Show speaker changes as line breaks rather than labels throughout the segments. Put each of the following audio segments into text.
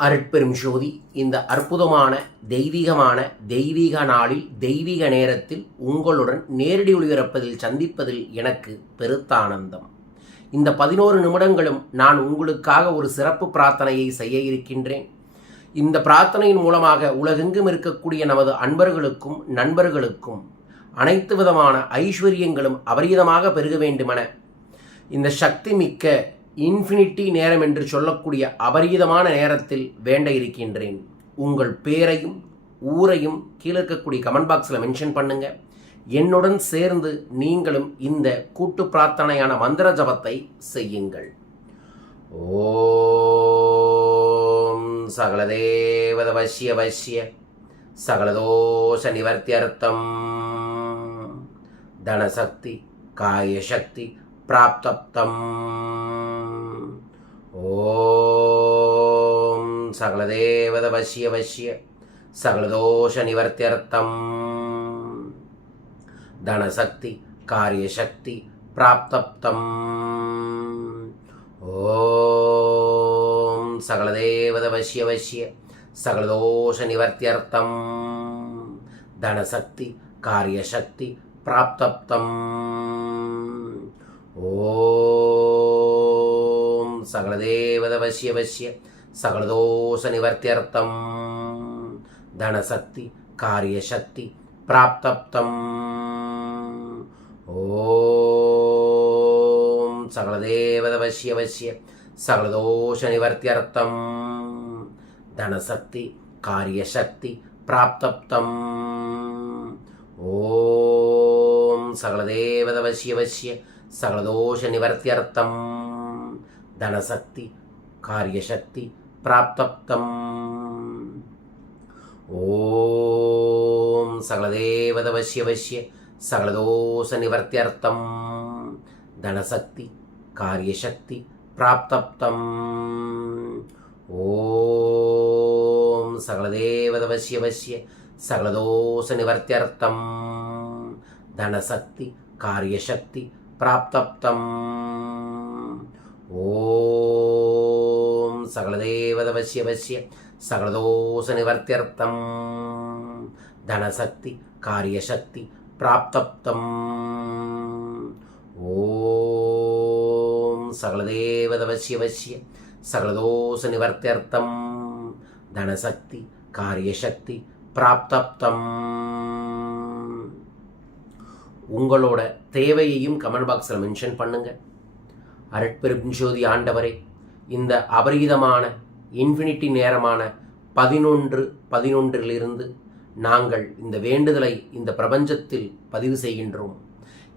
அருட்பெரும் ஜோதி இந்த அற்புதமான தெய்வீகமான தெய்வீக நாளில் தெய்வீக நேரத்தில் உங்களுடன் நேரடி ஒளிபரப்பதில் சந்திப்பதில் எனக்கு பெருத்த ஆனந்தம் இந்த பதினோரு நிமிடங்களும் நான் உங்களுக்காக ஒரு சிறப்பு பிரார்த்தனையை செய்ய இருக்கின்றேன். இந்த பிரார்த்தனையின் மூலமாக உலகெங்கும் இருக்கக்கூடிய நமது அன்பர்களுக்கும் நண்பர்களுக்கும் அனைத்து விதமான ஐஸ்வர்யங்களும் அபரிதமாக பெருக வேண்டுமென இந்த சக்தி மிக்க இன்ஃபினிட்டி நேரம் என்று சொல்லக்கூடிய அபரிதமான நேரத்தில் வேண்ட இருக்கின்றேன். உங்கள் பேரையும் ஊரையும் கீழே இருக்கக்கூடிய கமெண்ட் பாக்ஸில் மென்ஷன் பண்ணுங்க. என்னுடன் சேர்ந்து நீங்களும் இந்த கூட்டு பிரார்த்தனையான மந்திர ஜபத்தை செய்யுங்கள். ஓம் சகலதேவத வசிய வசிய சகலதோஷ நிவர்த்தியர்த்தம் தனசக்தி காயசக்தி பிராப்தப்தம். ஓம் சகலதேவத வசிய வசிய சகலதோஷ நிவர்த்தியர்த்தம் தனசக்தி காரியசக்தி பிராப்தப்தம். ஓம் சகலதேவத வசிய வசிய சகலதோஷ நிவர்த்தியர்த்தம் தனசக்தி காரியசக்தி பிராப்தப்தம். ஓம் சகலதேவத வசிய வசிய சகலதோஷ நிவர்த்தியர்த்தம் தனசக்தி காரியசக்தி பிராப்தப்தம். ஓம் சகலதேவத வசிய வசிய சகலதோஷ நிவர்த்தியர்த்தம் தனசக்தி காரியசக்தி தனசக்தி காரியசக்தி பிராப்தப்தம். ஓம் சகலதேவதவசியவசிய வசிய சகலதோஷ நிவர்த்தியர்த்தம் தனசக்தி காரியசக்தி பிராப்தப்தம். ஓம் சகலதேவதவசியவசிய வசிய சகலதோஷ நிவர்த்தியர்த்தம் தனசக்தி காரியசக்தி பிராப்தப்தம். ஓம் சகலதேவத வசிய வசிய சகலதோஷ நிவர்த்தியர்த்தம் தனசக்தி காரியசக்தி பிராப்தப்தம். ஓம் சகலதேவத வசிய வசிய சகலதோஷ நிவர்த்தியர்த்தம் தனசக்தி காரியசக்தி பிராப்தப்தம். உங்களோட தேவையையும் கமெண்ட் பாக்ஸில் மென்ஷன் பண்ணுங்கள் அருட்பெரும் ஜோதி ஆண்டவரே இந்த அபரிதமான இன்ஃபினிட்டி நேரமான பதினொன்று பதினொன்றிலிருந்து நாங்கள் இந்த வேண்டுதலை இந்த பிரபஞ்சத்தில் பதிவு செய்கின்றோம்.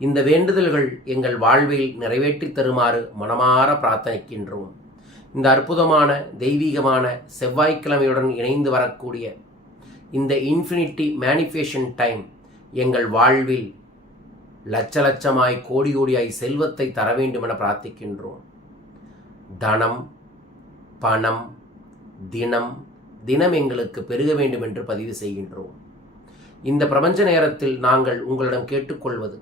இந்த வேண்டுதல்கள் எங்கள் வாழ்வில் நிறைவேற்றி தருமாறு மனமாற பிரார்த்தனைக்கின்றோம். இந்த அற்புதமான தெய்வீகமான செவ்வாய்க்கிழமையுடன் இணைந்து வரக்கூடிய இந்த இன்ஃபினிட்டி மேனிஃபேஷன் டைம் எங்கள் வாழ்வில் லட்ச லட்சமாய் கோடி கோடியாய் செல்வத்தை தர வேண்டும் என பிரார்த்திக்கின்றோம். தனம் பணம் தினம் தினம் எங்களுக்கு பெருக வேண்டும் என்று பதிவு செய்கின்றோம். இந்த பிரபஞ்ச நேரத்தில் நாங்கள் உங்களிடம் கேட்டுக்கொள்வது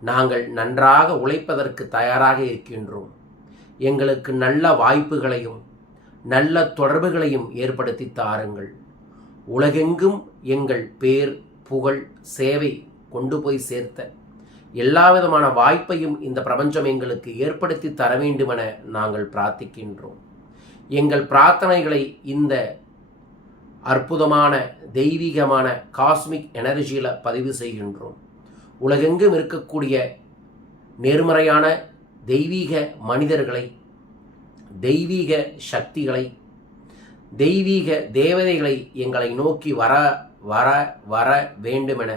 நாங்கள் நன்றாக உழைப்பதற்கு தயாராக இருக்கின்றோம். எங்களுக்கு நல்ல வாய்ப்புகளையும் நல்ல தொடர்புகளையும் ஏற்படுத்தி தாருங்கள். உலகெங்கும் எங்கள் பேர் புகழ் சேவை கொண்டு போய் சேர்த்த எல்லா விதமான வாய்ப்பையும் இந்த பிரபஞ்சம் எங்களுக்கு ஏற்படுத்தி தர வேண்டுமென நாங்கள் பிரார்த்திக்கின்றோம். எங்கள் பிரார்த்தனைகளை இந்த அற்புதமான தெய்வீகமான காஸ்மிக் எனர்ஜியில் பதிவு செய்கின்றோம். உலகெங்கும் இருக்கக்கூடிய நேர்மறையான தெய்வீக மனிதர்களை தெய்வீக சக்திகளை தெய்வீக தேவதைகளை எங்களை நோக்கி வர வர வர வேண்டுமென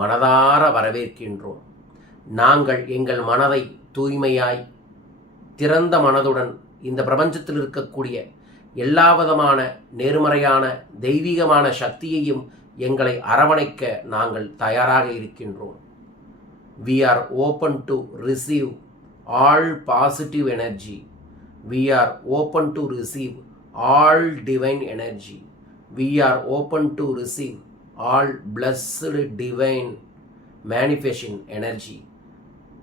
மனதார வரவேற்கின்றோம். நாங்கள் எங்கள் மனதை தூய்மையாய் திறந்த மனதுடன் இந்த பிரபஞ்சத்தில் இருக்கக்கூடிய எல்லா விதமான நேர்மறையான தெய்வீகமான சக்தியையும் எங்களை அரவணைக்க நாங்கள் தயாராக இருக்கின்றோம். We are open to receive all positive energy we are open to receive all divine energy we are open to receive all blessed divine manifestation energy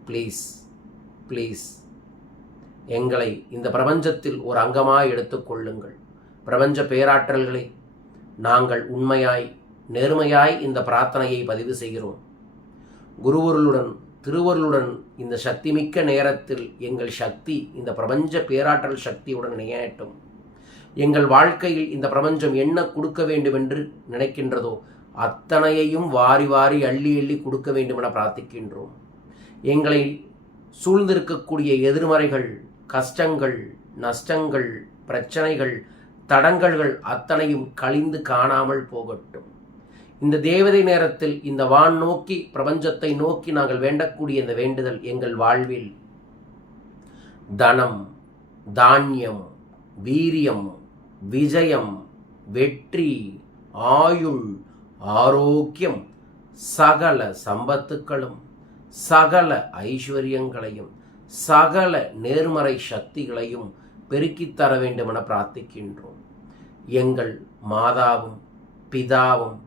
please please எங்களை இந்த பிரபஞ்சத்தில் ஒரு அங்கமாய் எடுத்துக்கொள்ளுங்கள் பிரபஞ்ச பேராற்றல்களை நாங்கள் உண்மையாய் நேர்மையாய் இந்த பிரார்த்தனையை பதிவு செய்கிறோம். குருவருளுடன் திருவருளுடன் இந்த சக்திமிக்க நேரத்தில் எங்கள் சக்தி இந்த பிரபஞ்ச பேராற்றல் சக்தியுடன் இணையட்டும். எங்கள் வாழ்க்கையில் இந்த பிரபஞ்சம் என்ன கொடுக்க வேண்டும் என்று நினைக்கின்றதோ அத்தனையையும் வாரி வாரி அள்ளி அள்ளி கொடுக்க வேண்டும் என பிரார்த்திக்கின்றோம். எங்களை சூழ்ந்திருக்கக்கூடிய எதிர்மறைகள் கஷ்டங்கள் நஷ்டங்கள் பிரச்சனைகள் தடங்கல்கள் அத்தனையும் கழிந்து காணாமல் போகட்டும். இந்த தேவதை நேரத்தில் இந்த வான் நோக்கி பிரபஞ்சத்தை நோக்கி நாங்கள் வேண்டக்கூடிய இந்த வேண்டுதல் எங்கள் வாழ்வில் தனம் தானியம் வீரியம் விஜயம் வெற்றி ஆயுள் ஆரோக்கியம் சகல சம்பத்துக்களும் சகல ஐஸ்வர்யங்களையும் சகல நேர்மறை சக்திகளையும் பெருக்கித் தர வேண்டும் என பிரார்த்திக்கின்றோம். எங்கள் மாதாவும் பிதாவும்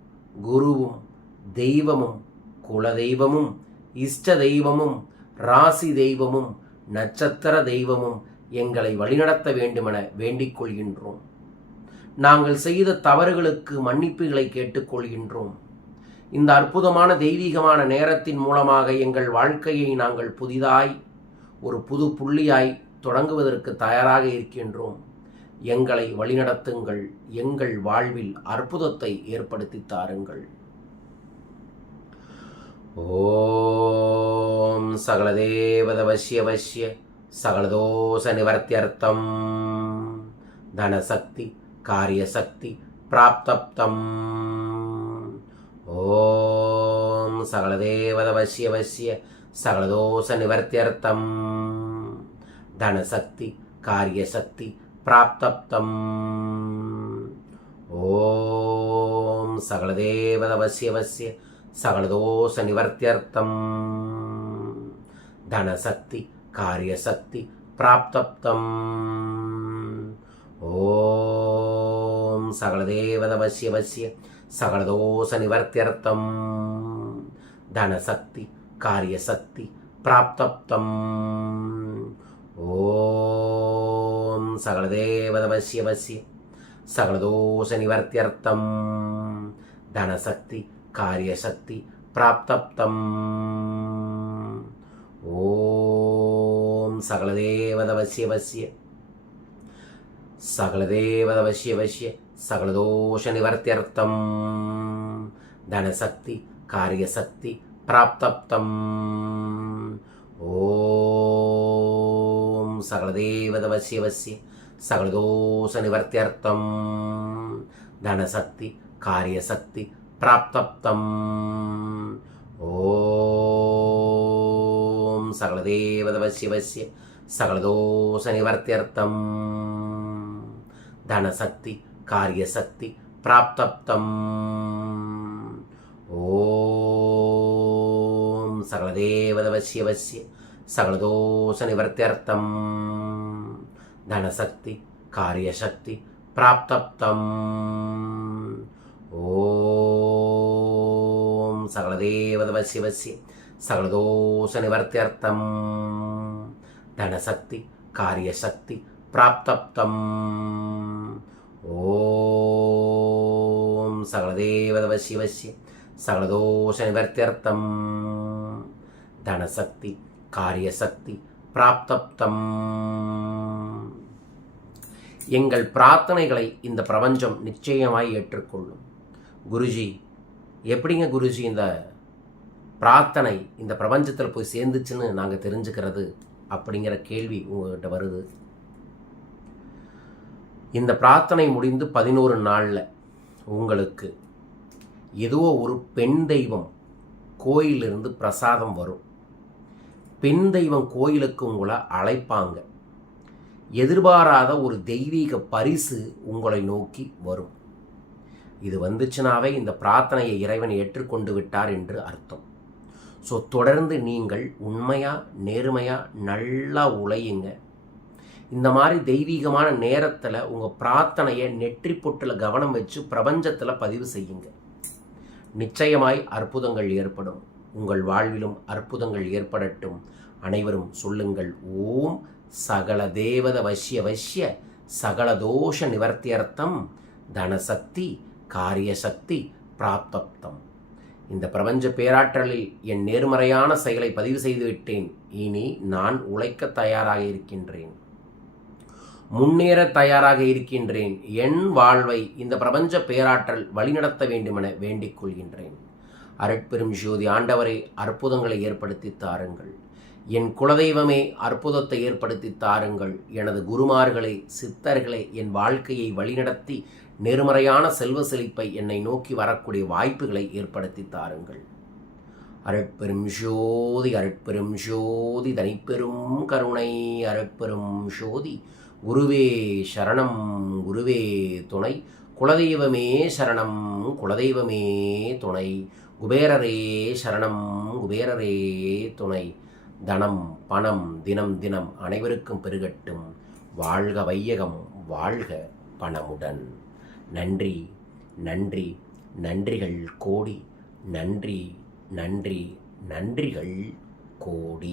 குருவும் தெய்வமும் குலதெய்வமும் இஷ்ட தெய்வமும் ராசி தெய்வமும் நட்சத்திர தெய்வமும் எங்களை வழிநடத்த வேண்டுமென வேண்டிக் கொள்கின்றோம். நாங்கள் செய்த தவறுகளுக்கு மன்னிப்புகளை கேட்டுக்கொள்கின்றோம் இந்த அற்புதமான தெய்வீகமான நேரத்தின் மூலமாக எங்கள் வாழ்க்கையை நாங்கள் புதிதாய் ஒரு புது புள்ளியாய் தொடங்குவதற்கு தயாராக இருக்கின்றோம். எங்களை வழிநடத்துங்கள் எங்கள் வாழ்வில் அற்புதத்தை ஏற்படுத்தி தாருங்கள். ஓம் சகலதேவதவசிய வசிய சகலதோஷ நிவர்த்தியர்த்தம் தனசக்தி காரியசக்தி பிராப்தப்தம். சகலதேவதவசிய வசிய சகலதோஷ நிவர்த்தியர்த்தம் தனசக்தி காரியசக்தி பிராப்தப்தம். ஓம் சகலதேவதவசியவசிய சகலதோஷ நிவர்த்தியர்த்தம் தனசக்தி காரியசக்தி பிராப்தப்தம். ஓம் சகலதேவதவசியவசிய சகலதோஷ நிவர்த்தியர்த்தம் தனசக்தி காரியசக்தி பிராப்தப்தம் ஓம் சகலதேவதவசியவசிய சகலதோஷ நிவர்த்தியர்த்தம் தனசக்தி காரியசக்தி பிராப்தப்தம் ஓம் சகலதேவதவசியவசிய சகலதேவதவசியவசிய சகலதோஷ நிவர்த்தியர்த்தம் தனசக்தி காரியசக்தி பிராப்தப்தம். ஓம் சகலதேவதவசியவசிய சகலதோஷ நிவர்த்தியர்த்தம் தனசக்தி காரியசக்தி பிராப்தப்தம். ஓம் சகலதேவதவசியவசிய சகலதோஷ நிவர்த்தியர்த்தம் தனசக்தி காரியசக்தி பிராப்தப்தம் ஓம் சகலதேவதவசியவசிய சகலதோஷ நிவர்த்தியர்த்தம் தனசக்தி காரியசக்தி பிராப்தப்தம். ஓம் சகலதேவதவசியவசிய சகலதோஷ நிவர்த்தியர்த்தம் தனசக்தி காரியசக்தி பிராப்தப்தம். ஓம் சகலதேவதவசியவசிய சகலதோஷ நிவர்த்தியர்த்தம் தனசக்தி காரியசக்தி பிராப்தப்தம். எங்கள் பிரார்த்தனைகளை இந்த பிரபஞ்சம் நிச்சயமாய் ஏற்றுக்கொள்ளும். குருஜி எப்படிங்க குருஜி இந்த பிரார்த்தனை இந்த பிரபஞ்சத்தில் போய் சேர்ந்துச்சுன்னு நாங்கள் தெரிஞ்சுக்கிறது அப்படிங்கிற கேள்வி உங்கள்கிட்ட வருது. இந்த பிரார்த்தனை முடிந்து பதினோரு நாளில் உங்களுக்கு ஏதோ ஒரு பெண் தெய்வம் கோயிலிருந்து பிரசாதம் வரும். பெண் தெய்வம் கோயிலுக்கு உங்களை அழைப்பாங்க. எதிர்பாராத ஒரு தெய்வீக பரிசு உங்களை நோக்கி வரும். இது வந்துச்சுனாவே இந்த பிரார்த்தனையை இறைவன் ஏற்றுக்கொண்டு விட்டார் என்று அர்த்தம். ஸோ தொடர்ந்து நீங்கள் உண்மையாக நேர்மையாக நல்லா உழையுங்க. இந்த மாதிரி தெய்வீகமான நேரத்தில் உங்கள் பிரார்த்தனையை நெற்றி பொட்டில் கவனம் வச்சு பிரபஞ்சத்தில் பதிவு செய்யுங்க. நிச்சயமாய் அற்புதங்கள் ஏற்படும். உங்கள் வாழ்விலும் அற்புதங்கள் ஏற்படட்டும். அனைவரும் சொல்லுங்கள் ஓம் சகல தேவத வசிய வசிய சகல தோஷ நிவர்த்தியர்த்தம் தனசக்தி காரியசக்தி பிராப்தப்தம். இந்த பிரபஞ்ச பேராற்றலில் என் நேர்மறையான செயலை பதிவு செய்துவிட்டேன் இனி நான் உழைக்க தயாராக இருக்கின்றேன். முன்னேற தயாராக இருக்கின்றேன். என் வாழ்வை இந்த பிரபஞ்ச பேராற்றல் வழிநடத்த வேண்டுமென வேண்டிக் கொள்கின்றேன். அருட்பெரும் ஜோதி ஆண்டவரே அற்புதங்களை ஏற்படுத்தி தாருங்கள். என் குலதெய்வமே அற்புதத்தை ஏற்படுத்தி தாருங்கள். எனது குருமார்களை சித்தர்களை என் வாழ்க்கையை வழிநடத்தி நேர்மறையான செல்வ செழிப்பை என்னை நோக்கி வரக்கூடிய வாய்ப்புகளை ஏற்படுத்தி தாருங்கள். அருட்பெரும் ஜோதி அருட்பெரும் ஜோதி தனிப்பெரும் கருணை. அருட்பெரும் ஜோதி குருவே சரணம் குருவே துணை. குலதெய்வமே சரணம் குலதெய்வமே துணை. குபேரரே சரணம் குபேரரே துணை. தனம் பணம் தினம் தினம் அனைவருக்கும் பெருகட்டும். வாழ்க வையகம் வாழ்க பணமுடன். நன்றி நன்றி நன்றிகள் கோடி. நன்றி நன்றி நன்றிகள் கோடி.